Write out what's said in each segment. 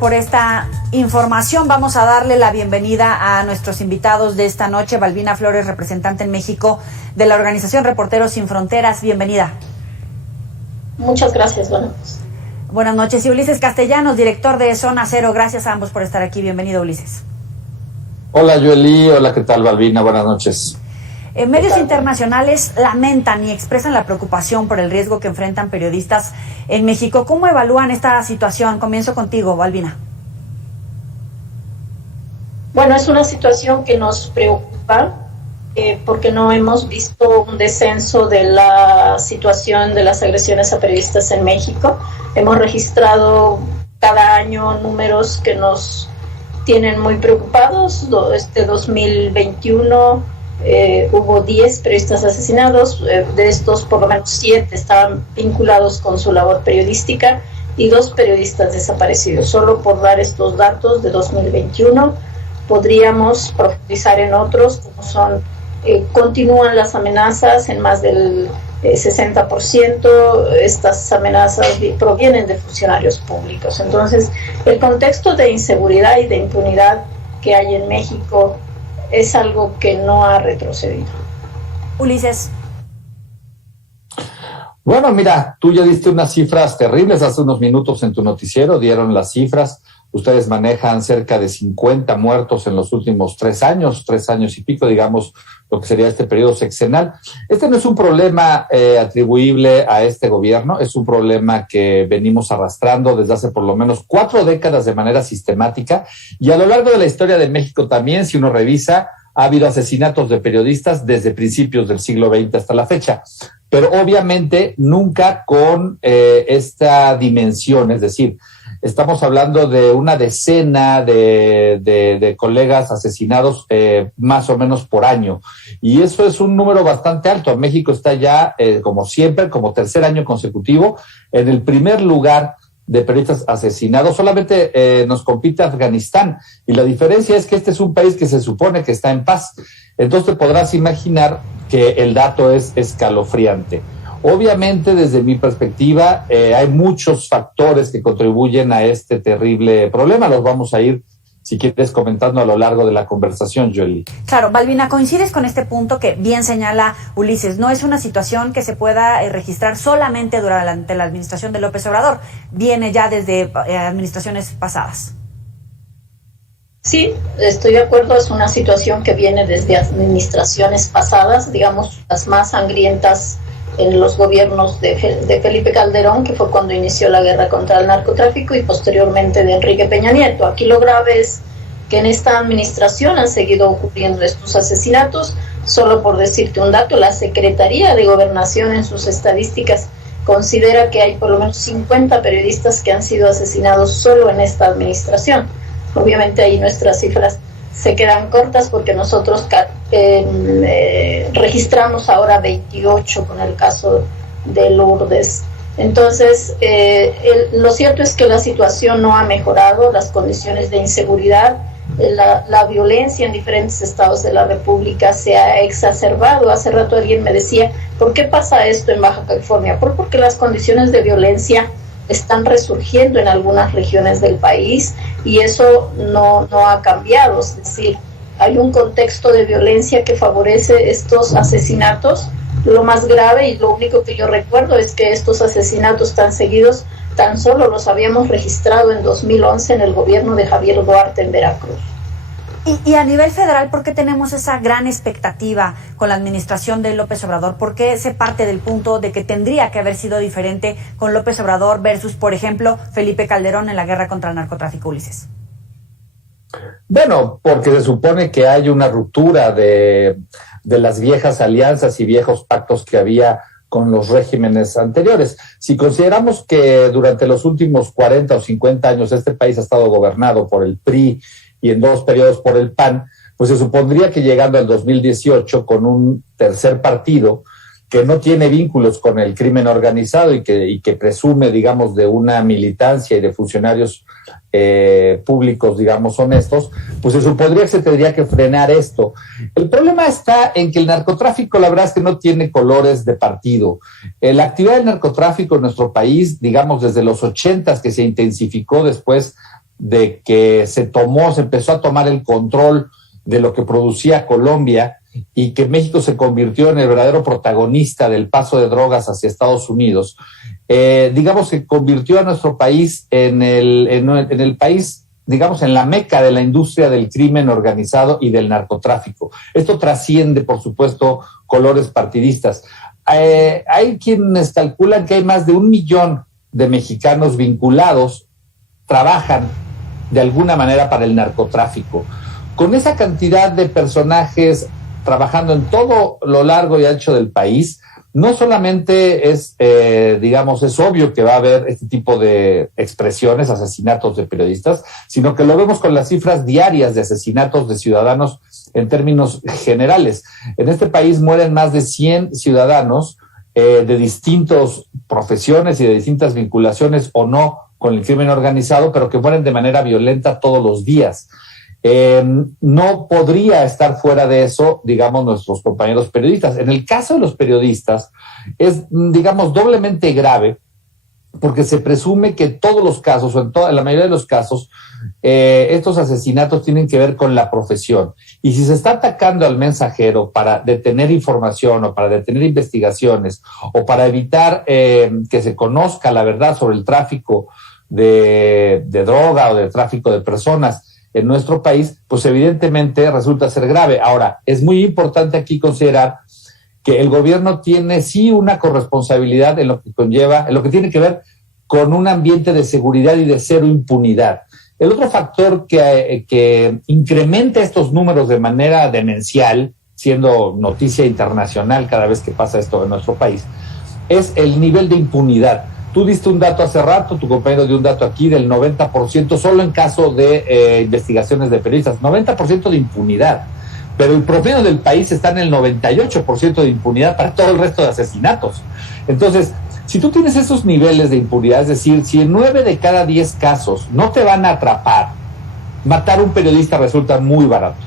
Por esta información vamos a darle la bienvenida a nuestros invitados de esta noche. Balbina Flores, representante en México de la organización Reporteros Sin Fronteras. Bienvenida. Muchas gracias, buenas noches. Buenas noches. Y Ulises Castellanos, director de Zona Cero. Gracias a ambos por estar aquí. Bienvenido, Ulises. Hola, Joely. Hola, ¿qué tal, Balbina? Buenas noches. Medios internacionales lamentan y expresan la preocupación por el riesgo que enfrentan periodistas en México. ¿Cómo evalúan esta situación? Comienzo contigo, Balbina. Bueno, es una situación que nos preocupa porque no hemos visto un descenso de la situación de las agresiones a periodistas en México. Hemos registrado cada año números que nos tienen muy preocupados. Este 2021 hubo 10 periodistas asesinados, de estos por lo menos 7 estaban vinculados con su labor periodística y 2 periodistas desaparecidos. Solo por dar estos datos de 2021 podríamos profundizar en otros, como son, continúan las amenazas en más del 60%, estas amenazas provienen de funcionarios públicos. Entonces, el contexto de inseguridad y de impunidad que hay en México es algo que no ha retrocedido. Ulises. Bueno, mira, tú ya diste unas cifras terribles hace unos minutos en tu noticiero, dieron las cifras. Ustedes manejan cerca de 50 muertos en los últimos 3 años y pico, digamos, lo que sería este periodo sexenal. Este no es un problema atribuible a este gobierno, es un problema que venimos arrastrando desde hace por lo menos 4 décadas de manera sistemática, y a lo largo de la historia de México también, si uno revisa, ha habido asesinatos de periodistas desde principios del siglo XX hasta la fecha, pero obviamente nunca con esta dimensión, es decir, estamos hablando de una decena de colegas asesinados más o menos por año. Y eso es un número bastante alto. México está ya, como siempre, como tercer año consecutivo, en el primer lugar de periodistas asesinados. Solamente nos compite Afganistán. Y la diferencia es que este es un país que se supone que está en paz. Entonces te podrás imaginar que el dato es escalofriante. Obviamente, desde mi perspectiva, hay muchos factores que contribuyen a este terrible problema. Los vamos a ir, si quieres, comentando a lo largo de la conversación, Joely. Claro, Balbina, ¿coincides con este punto que bien señala Ulises? No es una situación que se pueda registrar solamente durante la administración de López Obrador. Viene ya desde administraciones pasadas. Sí, estoy de acuerdo, es una situación que viene desde administraciones pasadas, digamos, las más sangrientas en los gobiernos de Felipe Calderón, que fue cuando inició la guerra contra el narcotráfico, y posteriormente de Enrique Peña Nieto. Aquí lo grave es que en esta administración han seguido ocurriendo estos asesinatos. Solo por decirte un dato, la Secretaría de Gobernación en sus estadísticas considera que hay por lo menos 50 periodistas que han sido asesinados solo en esta administración. Obviamente ahí nuestras cifras se quedan cortas porque nosotros registramos ahora 28 con el caso de Lourdes. Entonces, lo cierto es que la situación no ha mejorado, las condiciones de inseguridad, la violencia en diferentes estados de la República se ha exacerbado. Hace rato alguien me decía, ¿por qué pasa esto en Baja California? Porque las condiciones de violencia están resurgiendo en algunas regiones del país y eso no ha cambiado. Es decir, hay un contexto de violencia que favorece estos asesinatos. Lo más grave y lo único que yo recuerdo es que estos asesinatos tan seguidos tan solo los habíamos registrado en 2011 en el gobierno de Javier Duarte en Veracruz. Y a nivel federal, ¿por qué tenemos esa gran expectativa con la administración de López Obrador? ¿Por qué se parte del punto de que tendría que haber sido diferente con López Obrador versus, por ejemplo, Felipe Calderón en la guerra contra el narcotráfico, Ulises? Bueno, porque se supone que hay una ruptura de las viejas alianzas y viejos pactos que había con los regímenes anteriores. Si consideramos que durante los últimos 40 o 50 años este país ha estado gobernado por el PRI y en 2 periodos por el PAN, pues se supondría que llegando al 2018 con un tercer partido que no tiene vínculos con el crimen organizado y que presume, digamos, de una militancia y de funcionarios públicos, digamos, honestos, pues se supondría que se tendría que frenar esto. El problema está en que el narcotráfico, la verdad es que no tiene colores de partido. La actividad del narcotráfico en nuestro país, digamos, desde los 80s, que se intensificó después de que se empezó a tomar el control de lo que producía Colombia y que México se convirtió en el verdadero protagonista del paso de drogas hacia Estados Unidos, digamos que convirtió a nuestro país en el país, digamos, en la meca de la industria del crimen organizado y del narcotráfico. Esto trasciende, por supuesto, colores partidistas. Hay quienes calculan que hay más de 1 millón de mexicanos vinculados, trabajan de alguna manera para el narcotráfico. Con esa cantidad de personajes trabajando en todo lo largo y ancho del país, no solamente es obvio que va a haber este tipo de expresiones, asesinatos de periodistas, sino que lo vemos con las cifras diarias de asesinatos de ciudadanos en términos generales. En este país mueren más de 100 ciudadanos de distintas profesiones y de distintas vinculaciones o no con el crimen organizado, pero que mueren de manera violenta todos los días. No podría estar fuera de eso, digamos, nuestros compañeros periodistas. En el caso de los periodistas es, digamos, doblemente grave porque se presume que todos los casos, o en la mayoría de los casos, estos asesinatos tienen que ver con la profesión. Y si se está atacando al mensajero para detener información o para detener investigaciones o para evitar que se conozca la verdad sobre el tráfico de droga o de tráfico de personas en nuestro país, pues evidentemente resulta ser grave. Ahora, es muy importante aquí considerar que el gobierno tiene sí una corresponsabilidad en lo que conlleva, en lo que tiene que ver con un ambiente de seguridad y de cero impunidad. El otro factor que incrementa estos números de manera demencial, siendo noticia internacional cada vez que pasa esto en nuestro país, es el nivel de impunidad. Tú diste un dato hace rato, tu compañero dio un dato aquí del 90%, solo en caso de investigaciones de periodistas, 90% de impunidad. Pero el promedio del país está en el 98% de impunidad para todo el resto de asesinatos. Entonces, si tú tienes esos niveles de impunidad, es decir, si en 9 de cada 10 casos no te van a atrapar, matar a un periodista resulta muy barato.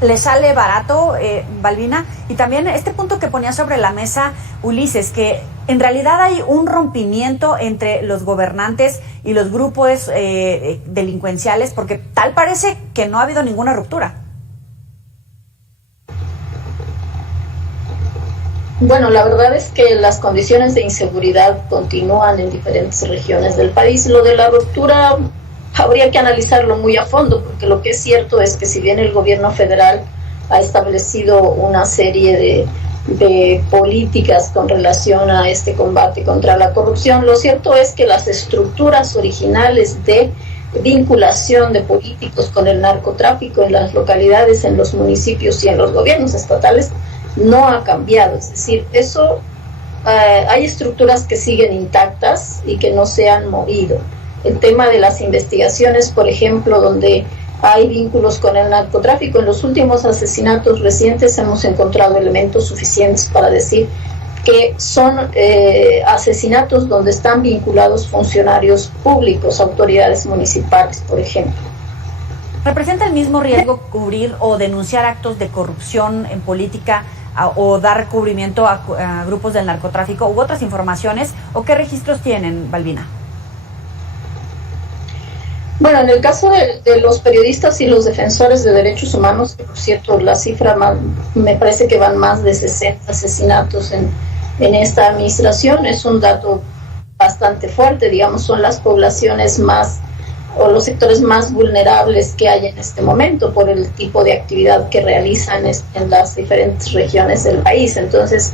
Le sale barato, Balbina, y también este punto que ponía sobre la mesa Ulises, que en realidad hay un rompimiento entre los gobernantes y los grupos delincuenciales, porque tal parece que no ha habido ninguna ruptura. Bueno, la verdad es que las condiciones de inseguridad continúan en diferentes regiones del país. Lo de la ruptura habría que analizarlo muy a fondo, porque lo que es cierto es que si bien el gobierno federal ha establecido una serie de políticas con relación a este combate contra la corrupción, lo cierto es que las estructuras originales de vinculación de políticos con el narcotráfico en las localidades, en los municipios y en los gobiernos estatales no ha cambiado. Es decir, hay estructuras que siguen intactas y que no se han movido. El tema de las investigaciones, por ejemplo, donde hay vínculos con el narcotráfico, en los últimos asesinatos recientes hemos encontrado elementos suficientes para decir que son asesinatos donde están vinculados funcionarios públicos, autoridades municipales, por ejemplo. ¿Representa el mismo riesgo cubrir o denunciar actos de corrupción en política o dar cubrimiento a grupos del narcotráfico u otras informaciones? ¿O qué registros tienen, Balbina? Bueno, en el caso de los periodistas y los defensores de derechos humanos, que por cierto la cifra me parece que van más de 60 asesinatos en esta administración, es un dato bastante fuerte, digamos, son las poblaciones más o los sectores más vulnerables que hay en este momento por el tipo de actividad que realizan en las diferentes regiones del país. Entonces,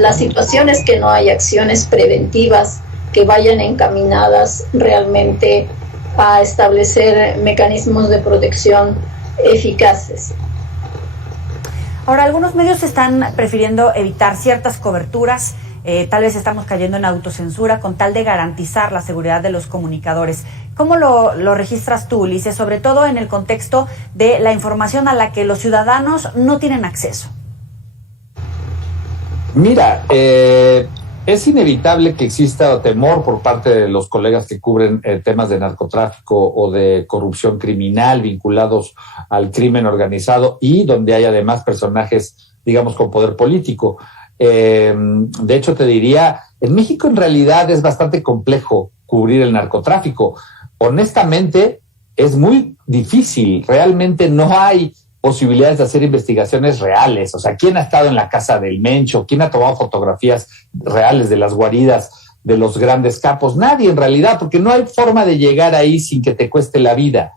la situación es que no hay acciones preventivas que vayan encaminadas realmente a establecer mecanismos de protección eficaces. Ahora, algunos medios están prefiriendo evitar ciertas coberturas, tal vez estamos cayendo en autocensura con tal de garantizar la seguridad de los comunicadores. ¿Cómo lo registras tú, Ulises, sobre todo en el contexto de la información a la que los ciudadanos no tienen acceso? Mira, es inevitable que exista temor por parte de los colegas que cubren temas de narcotráfico o de corrupción criminal vinculados al crimen organizado y donde hay además personajes, digamos, con poder político. De hecho, te diría, en México en realidad es bastante complejo cubrir el narcotráfico. honestamente es muy difícil, realmente no hay posibilidades de hacer investigaciones reales. O sea, ¿quién ha estado en la casa del Mencho? ¿Quién ha tomado fotografías reales de las guaridas de los grandes capos? Nadie en realidad, porque no hay forma de llegar ahí sin que te cueste la vida.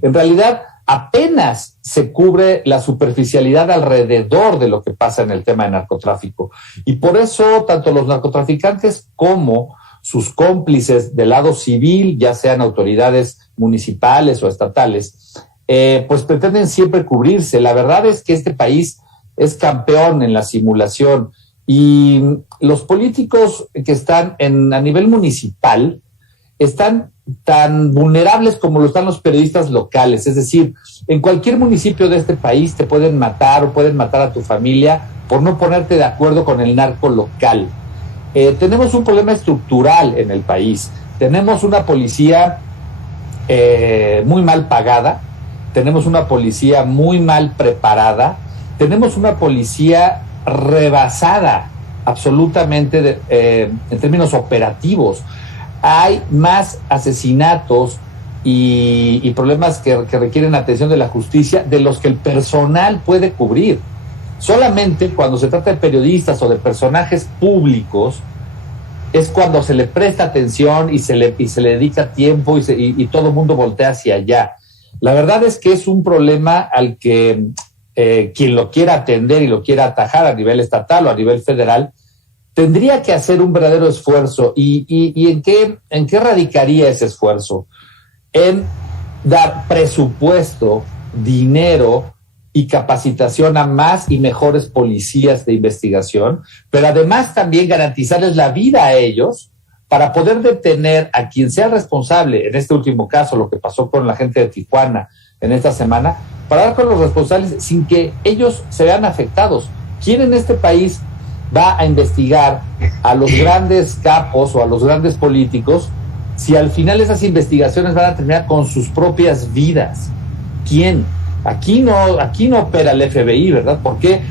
En realidad, apenas se cubre la superficialidad alrededor de lo que pasa en el tema de narcotráfico. Y por eso, tanto los narcotraficantes como sus cómplices del lado civil, ya sean autoridades municipales o estatales, pues pretenden siempre cubrirse. La verdad es que este país es campeón en la simulación y los políticos que están a nivel municipal están tan vulnerables como lo están los periodistas locales. Es decir, en cualquier municipio de este país te pueden matar o pueden matar a tu familia por no ponerte de acuerdo con el narco local. Tenemos un problema estructural en el país. Tenemos una policía muy mal pagada, tenemos una policía muy mal preparada, tenemos una policía rebasada absolutamente en términos operativos. Hay más asesinatos y problemas que requieren atención de la justicia de los que el personal puede cubrir. Solamente cuando se trata de periodistas o de personajes públicos es cuando se le presta atención y se le dedica tiempo y todo el mundo voltea hacia allá. La verdad es que es un problema al que quien lo quiera atender y lo quiera atajar a nivel estatal o a nivel federal tendría que hacer un verdadero esfuerzo. ¿Y en qué radicaría ese esfuerzo? En dar presupuesto, dinero y capacitación a más y mejores policías de investigación, pero además también garantizarles la vida a ellos para poder detener a quien sea responsable, en este último caso, lo que pasó con la gente de Tijuana en esta semana, para dar con los responsables sin que ellos se vean afectados. ¿Quién en este país va a investigar a los grandes capos o a los grandes políticos si al final esas investigaciones van a terminar con sus propias vidas? ¿Quién? Aquí no opera el FBI, ¿verdad? ¿Por qué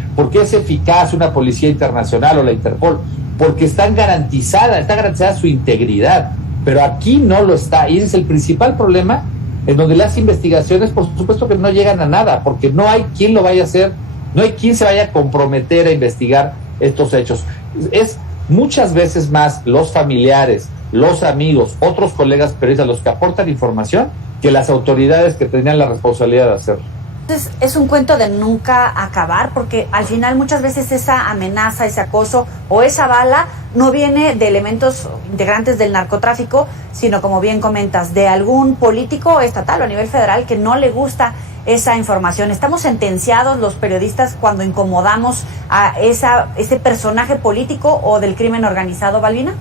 es eficaz una policía internacional o la Interpol? Porque está garantizada su integridad, pero aquí no lo está, y ese es el principal problema, en donde las investigaciones, por supuesto que no llegan a nada, porque no hay quien lo vaya a hacer, no hay quien se vaya a comprometer a investigar estos hechos. Es muchas veces más los familiares, los amigos, otros colegas periodistas los que aportan información que las autoridades que tenían la responsabilidad de hacerlo. Entonces, es un cuento de nunca acabar, porque al final muchas veces esa amenaza, ese acoso o esa bala no viene de elementos integrantes del narcotráfico, sino, como bien comentas, de algún político estatal o a nivel federal que no le gusta esa información. ¿Estamos sentenciados los periodistas cuando incomodamos a ese personaje político o del crimen organizado, Balbina?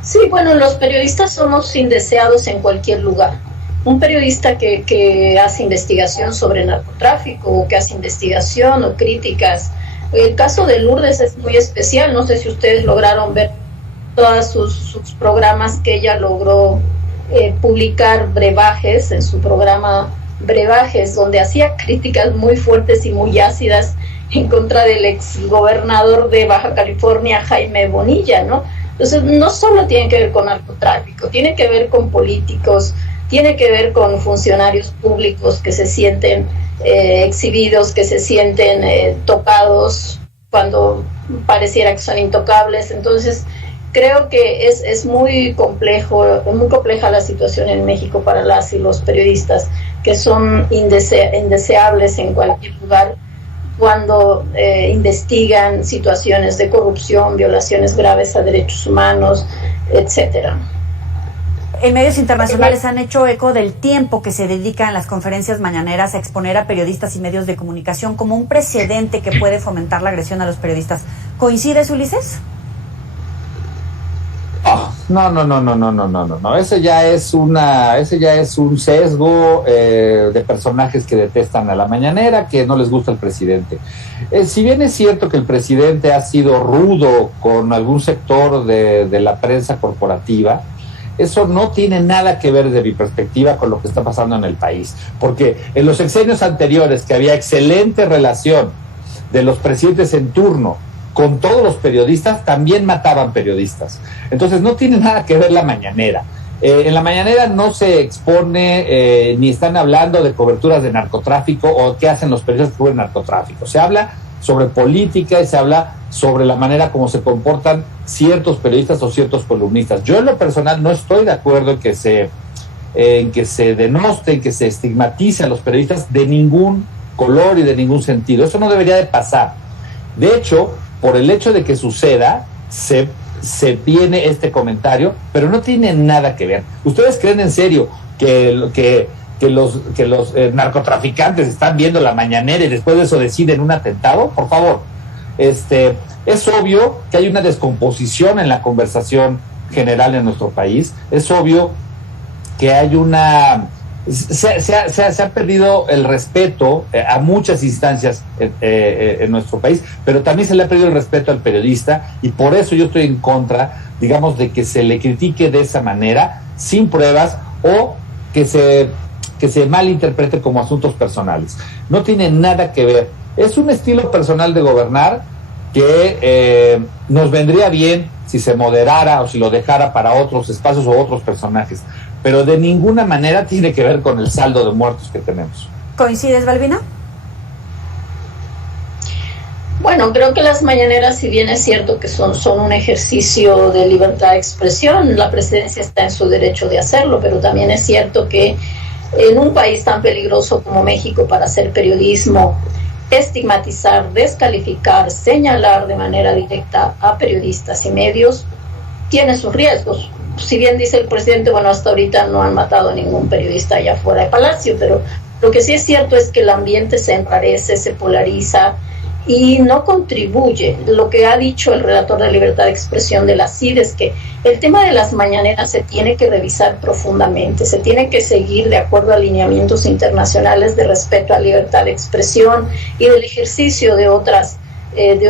Sí, bueno, los periodistas somos indeseados en cualquier lugar. Un periodista que hace investigación sobre narcotráfico o que hace investigación o críticas. El caso de Lourdes es muy especial. No sé si ustedes lograron ver todos sus programas que ella logró publicar, brebajes, en su programa Brebajes, donde hacía críticas muy fuertes y muy ácidas en contra del exgobernador de Baja California, Jaime Bonilla, ¿no? Entonces, no solo tiene que ver con narcotráfico, tiene que ver con políticos, tiene que ver con funcionarios públicos que se sienten exhibidos, que se sienten tocados cuando pareciera que son intocables. Entonces, creo que es muy compleja la situación en México para las y los periodistas, que son indeseables en cualquier lugar cuando investigan situaciones de corrupción, violaciones graves a derechos humanos, etcétera. En medios internacionales han hecho eco del tiempo que se dedica en las conferencias mañaneras a exponer a periodistas y medios de comunicación como un precedente que puede fomentar la agresión a los periodistas. ¿Coincides, Ulises? No. Ese ya es un sesgo de personajes que detestan a la mañanera, que no les gusta el presidente. Si bien es cierto que el presidente ha sido rudo con algún sector de la prensa corporativa, eso no tiene nada que ver, desde mi perspectiva, con lo que está pasando en el país. Porque en los sexenios anteriores, que había excelente relación de los presidentes en turno con todos los periodistas, también mataban periodistas. Entonces no tiene nada que ver la mañanera. En la mañanera no se expone ni están hablando de coberturas de narcotráfico o qué hacen los periodistas que cubren narcotráfico. Se habla sobre política y se habla sobre la manera como se comportan ciertos periodistas o ciertos columnistas. Yo en lo personal no estoy de acuerdo en que se denoste, en que se estigmatice a los periodistas de ningún color y de ningún sentido. Eso no debería de pasar. De hecho, por el hecho de que suceda, se viene este comentario, pero no tiene nada que ver. ¿Ustedes creen en serio que los narcotraficantes están viendo la mañanera y después de eso deciden un atentado? Por favor. Es obvio que hay una descomposición en la conversación general en nuestro país. Es obvio que hay se ha perdido el respeto a muchas instancias en nuestro país, pero también se le ha perdido el respeto al periodista, y por eso yo estoy en contra, digamos, de que se le critique de esa manera, sin pruebas, o que se malinterprete como asuntos personales. No tiene nada que ver. Es un estilo personal de gobernar que nos vendría bien si se moderara o si lo dejara para otros espacios o otros personajes, pero de ninguna manera tiene que ver con el saldo de muertos que tenemos. ¿Coincides, Balbina? Bueno, creo que las mañaneras, si bien es cierto que son un ejercicio de libertad de expresión, la presidencia está en su derecho de hacerlo, pero también es cierto que en un país tan peligroso como México para hacer periodismo, estigmatizar, descalificar, señalar de manera directa a periodistas y medios tiene sus riesgos. Si bien dice el presidente, bueno, hasta ahorita no han matado a ningún periodista allá fuera de Palacio, pero lo que sí es cierto es que el ambiente se enrarece, se polariza y no contribuye. Lo que ha dicho el relator de libertad de expresión de la CID es que el tema de las mañaneras se tiene que revisar profundamente, se tiene que seguir de acuerdo a lineamientos internacionales de respeto a libertad de expresión y del ejercicio de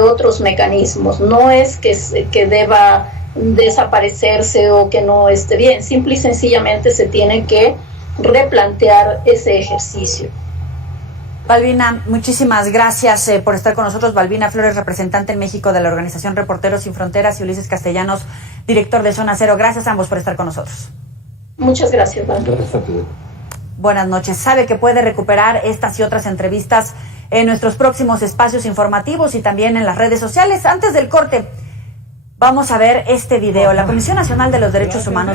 otros mecanismos. No es que deba desaparecerse o que no esté bien, simple y sencillamente se tiene que replantear ese ejercicio. Balbina, muchísimas gracias por estar con nosotros. Balbina Flores, representante en México de la organización Reporteros Sin Fronteras, y Ulises Castellanos, director de Zona Cero. Gracias a ambos por estar con nosotros. Muchas gracias, Juan. Gracias a ti. Buenas noches. Sabe que puede recuperar estas y otras entrevistas en nuestros próximos espacios informativos y también en las redes sociales. Antes del corte, vamos a ver este video. La Comisión Nacional de los Derechos Humanos